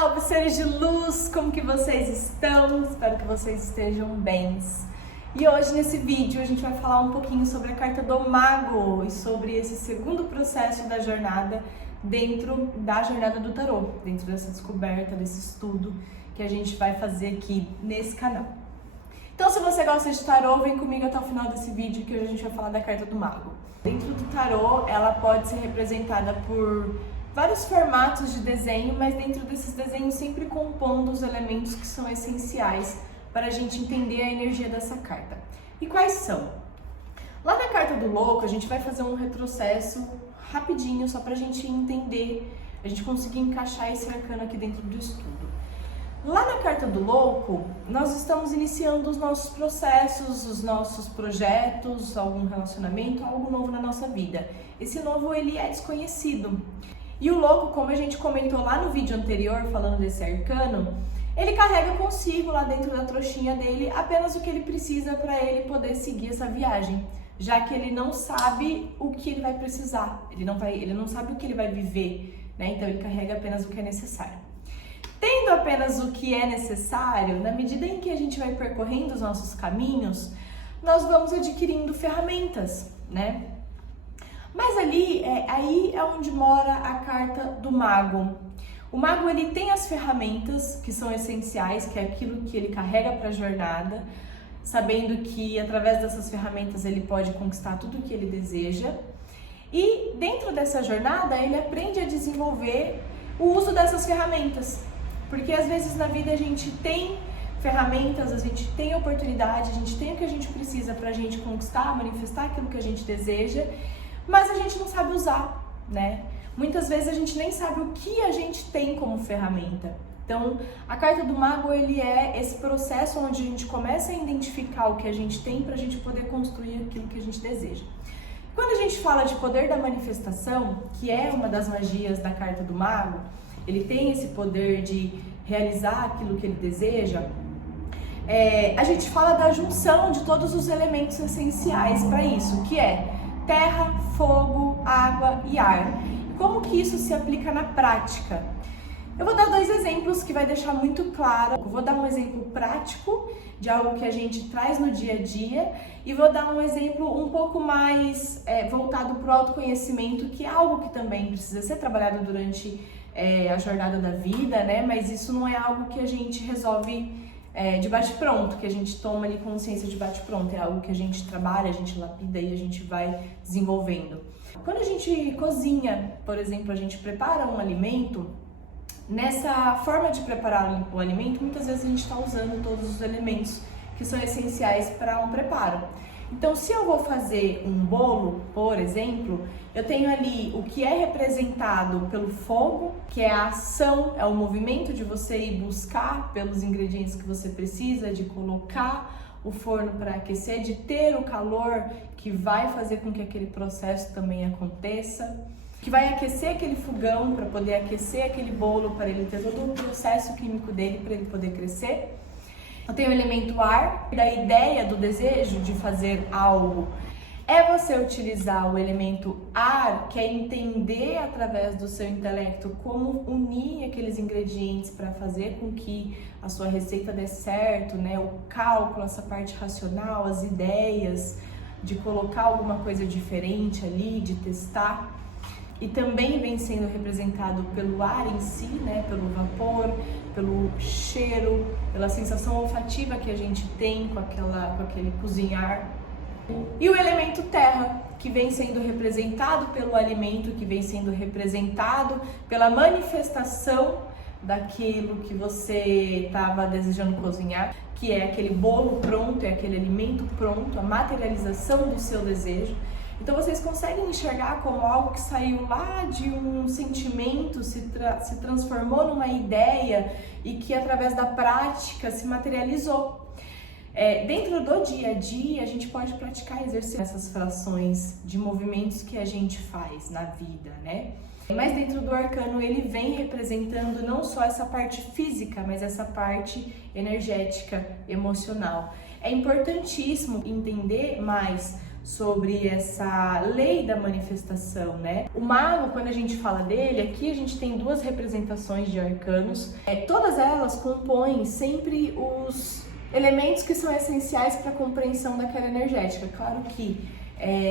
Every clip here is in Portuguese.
Salve, seres de luz! Como que vocês estão? Espero que vocês estejam bem. E hoje nesse vídeo a gente vai falar um pouquinho sobre a carta do Mago e sobre esse segundo processo da jornada dentro da jornada do tarô, dentro dessa descoberta, desse estudo que a gente vai fazer aqui nesse canal. Então, se você gosta de tarô, vem comigo até o final desse vídeo que hoje a gente vai falar da carta do Mago. Dentro do tarô, ela pode ser representada por vários formatos de desenho, mas dentro desses desenhos sempre compondo os elementos que são essenciais para a gente entender a energia dessa carta. E quais são? Lá na carta do louco, a gente vai fazer um retrocesso rapidinho, só para a gente entender, a gente conseguir encaixar esse arcano aqui dentro do estudo. Lá na carta do louco, nós estamos iniciando os nossos processos, os nossos projetos, algum relacionamento, algo novo na nossa vida. Esse novo, ele é desconhecido. E o louco, como a gente comentou lá no vídeo anterior, falando desse arcano, ele carrega consigo lá dentro da trouxinha dele apenas o que ele precisa para ele poder seguir essa viagem, já que ele não sabe o que ele vai precisar, ele não sabe o que ele vai viver, né? Então ele carrega apenas o que é necessário. Tendo apenas o que é necessário, na medida em que a gente vai percorrendo os nossos caminhos, nós vamos adquirindo ferramentas, né? Mas aí é onde mora a carta do Mago. O Mago, ele tem as ferramentas que são essenciais, que é aquilo que ele carrega para a jornada, sabendo que através dessas ferramentas ele pode conquistar tudo o que ele deseja. E dentro dessa jornada ele aprende a desenvolver o uso dessas ferramentas, porque às vezes na vida a gente tem ferramentas, a gente tem oportunidade, a gente tem o que a gente precisa para a gente conquistar, manifestar aquilo que a gente deseja, mas a gente não sabe usar, né? Muitas vezes a gente nem sabe o que a gente tem como ferramenta. Então, a carta do Mago, ele é esse processo onde a gente começa a identificar o que a gente tem para a gente poder construir aquilo que a gente deseja. Quando a gente fala de poder da manifestação, que é uma das magias da carta do Mago, ele tem esse poder de realizar aquilo que ele deseja, a gente fala da junção de todos os elementos essenciais para isso, que é terra, fogo, água e ar. E como que isso se aplica na prática? Eu vou dar dois exemplos que vai deixar muito claro. Eu vou dar um exemplo prático de algo que a gente traz no dia a dia e vou dar um exemplo um pouco mais voltado para o autoconhecimento, que é algo que também precisa ser trabalhado durante a jornada da vida, né? Mas isso não é algo que a gente resolve de bate-pronto, que a gente toma ali consciência de bate-pronto, é algo que a gente trabalha, a gente lapida e a gente vai desenvolvendo. Quando a gente cozinha, por exemplo, a gente prepara um alimento, nessa forma de preparar o alimento, muitas vezes a gente está usando todos os elementos que são essenciais para um preparo. Então, se eu vou fazer um bolo, por exemplo, eu tenho ali o que é representado pelo fogo, que é a ação, é o movimento de você ir buscar pelos ingredientes que você precisa, de colocar o forno para aquecer, de ter o calor que vai fazer com que aquele processo também aconteça, que vai aquecer aquele fogão para poder aquecer aquele bolo, para ele ter todo o processo químico dele para ele poder crescer. Eu tenho o elemento ar, da ideia do desejo de fazer algo é você utilizar o elemento ar, que é entender através do seu intelecto como unir aqueles ingredientes para fazer com que a sua receita dê certo, né? O cálculo, essa parte racional, as ideias de colocar alguma coisa diferente ali, de testar. E também vem sendo representado pelo ar em si, né? Pelo vapor, pelo cheiro, pela sensação olfativa que a gente tem com aquele cozinhar. E o elemento terra, que vem sendo representado pelo alimento, que vem sendo representado pela manifestação daquilo que você estava desejando cozinhar, que é aquele bolo pronto, é aquele alimento pronto, a materialização do seu desejo. Então vocês conseguem enxergar como algo que saiu lá de um sentimento, se transformou numa ideia e que através da prática se materializou. Dentro do dia a dia, a gente pode praticar e exercer essas frações de movimentos que a gente faz na vida, né? Mas dentro do arcano ele vem representando não só essa parte física, mas essa parte energética, emocional. É importantíssimo entender mais sobre essa lei da manifestação, né? O mago, quando a gente fala dele, aqui a gente tem duas representações de arcanos. Todas elas compõem sempre os elementos que são essenciais para a compreensão da queda energética. Claro que,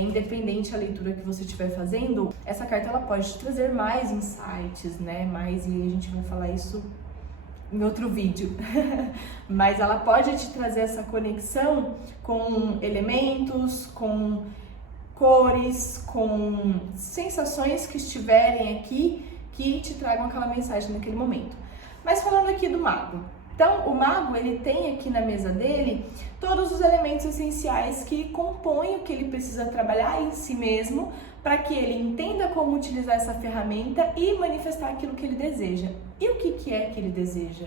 independente da leitura que você estiver fazendo, essa carta ela pode te trazer mais insights, né? E a gente vai falar isso em outro vídeo. Mas ela pode te trazer essa conexão com elementos, com cores, com sensações que estiverem aqui que te tragam aquela mensagem naquele momento. Mas falando aqui do mago. Então, o mago, ele tem aqui na mesa dele todos os elementos essenciais que compõem o que ele precisa trabalhar em si mesmo para que ele entenda como utilizar essa ferramenta e manifestar aquilo que ele deseja. E o que é que ele deseja?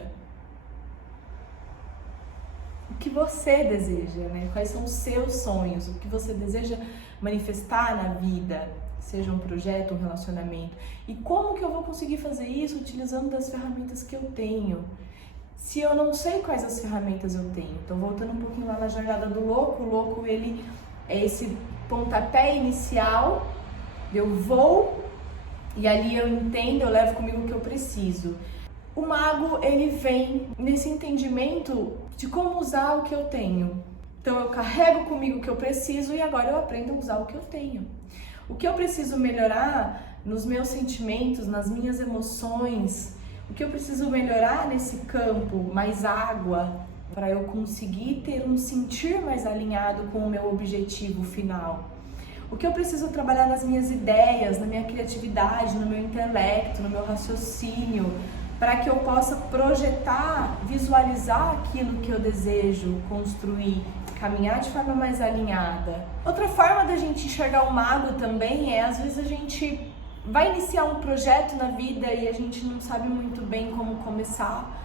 O que você deseja, né? Quais são os seus sonhos? O que você deseja manifestar na vida? Seja um projeto, um relacionamento. E como que eu vou conseguir fazer isso utilizando das ferramentas que eu tenho? Se eu não sei quais as ferramentas eu tenho. Então, voltando um pouquinho lá na jornada do louco, o louco, ele é esse pontapé inicial, eu vou e ali eu entendo, eu levo comigo o que eu preciso. O mago, ele vem nesse entendimento de como usar o que eu tenho. Então, eu carrego comigo o que eu preciso e agora eu aprendo a usar o que eu tenho. O que eu preciso melhorar nos meus sentimentos, nas minhas emoções, o que eu preciso melhorar nesse campo, mais água, para eu conseguir ter um sentir mais alinhado com o meu objetivo final. O que eu preciso trabalhar nas minhas ideias, na minha criatividade, no meu intelecto, no meu raciocínio, para que eu possa projetar, visualizar aquilo que eu desejo construir, caminhar de forma mais alinhada. Outra forma da gente enxergar o mago também é, às vezes, a gente vai iniciar um projeto na vida e a gente não sabe muito bem como começar,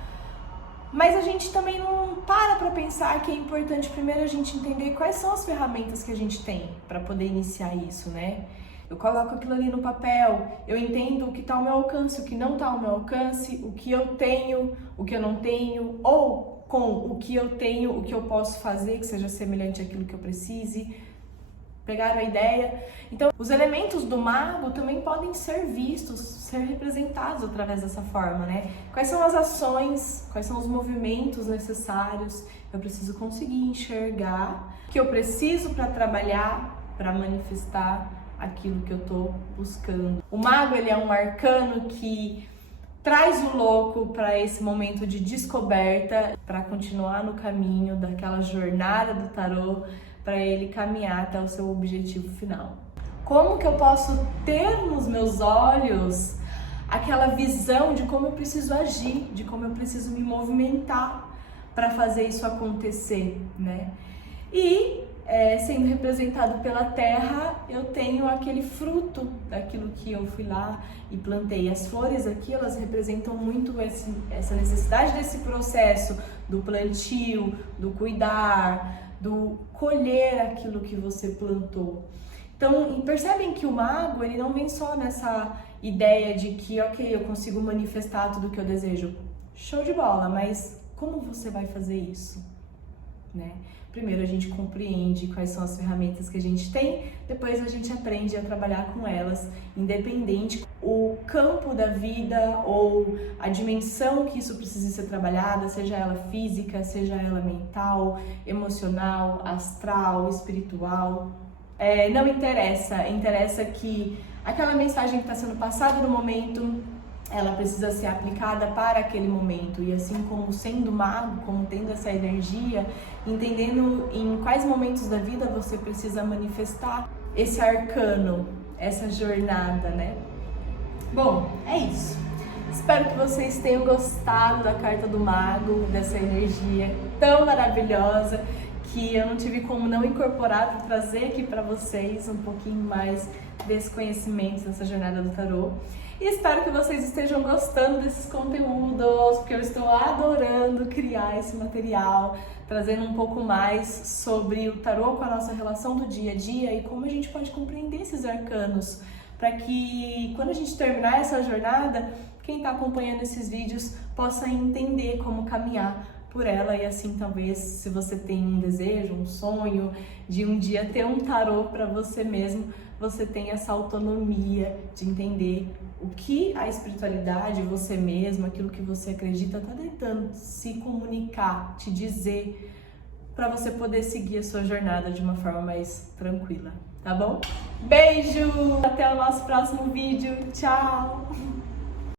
mas a gente também não para pensar que é importante primeiro a gente entender quais são as ferramentas que a gente tem para poder iniciar isso, né? Eu coloco aquilo ali no papel, eu entendo o que está ao meu alcance, o que não está ao meu alcance, o que eu tenho, o que eu não tenho, ou com o que eu tenho, o que eu posso fazer que seja semelhante àquilo que eu precise. Pegaram a ideia? Então, os elementos do mago também podem ser vistos, ser representados através dessa forma, né? Quais são as ações, quais são os movimentos necessários? Eu preciso conseguir enxergar o que eu preciso para trabalhar, para manifestar aquilo que eu estou buscando. O mago, ele é um arcano que traz o louco para esse momento de descoberta, para continuar no caminho daquela jornada do tarô, para ele caminhar até o seu objetivo final. Como que eu posso ter nos meus olhos aquela visão de como eu preciso agir, de como eu preciso me movimentar para fazer isso acontecer, né? E sendo representado pela terra, eu tenho aquele fruto daquilo que eu fui lá e plantei. As flores aqui, elas representam muito essa necessidade desse processo do plantio, do cuidar, do colher aquilo que você plantou. Então, percebem que o mago, ele não vem só nessa ideia de que, ok, eu consigo manifestar tudo o que eu desejo. Show de bola, mas como você vai fazer isso, né? Primeiro a gente compreende quais são as ferramentas que a gente tem, depois a gente aprende a trabalhar com elas, independente o campo da vida ou a dimensão que isso precisa ser trabalhada, seja ela física, seja ela mental, emocional, astral, espiritual. Não interessa, interessa que aquela mensagem que está sendo passada no momento, ela precisa ser aplicada para aquele momento. E assim como sendo mago, como tendo essa energia, entendendo em quais momentos da vida você precisa manifestar esse arcano, essa jornada, né? Bom, é isso. Espero que vocês tenham gostado da carta do mago, dessa energia tão maravilhosa que eu não tive como não incorporar para trazer aqui para vocês um pouquinho mais desse conhecimento, dessa jornada do tarô. E espero que vocês estejam gostando desses conteúdos, porque eu estou adorando criar esse material, trazendo um pouco mais sobre o tarô com a nossa relação do dia a dia e como a gente pode compreender esses arcanos, para que quando a gente terminar essa jornada, quem está acompanhando esses vídeos possa entender como caminhar por ela e assim talvez se você tem um desejo, um sonho de um dia ter um tarô para você mesmo, você tem essa autonomia de entender o que a espiritualidade, você mesmo, aquilo que você acredita está tentando se comunicar, te dizer, para você poder seguir a sua jornada de uma forma mais tranquila, tá bom? Beijo! Até o nosso próximo vídeo. Tchau!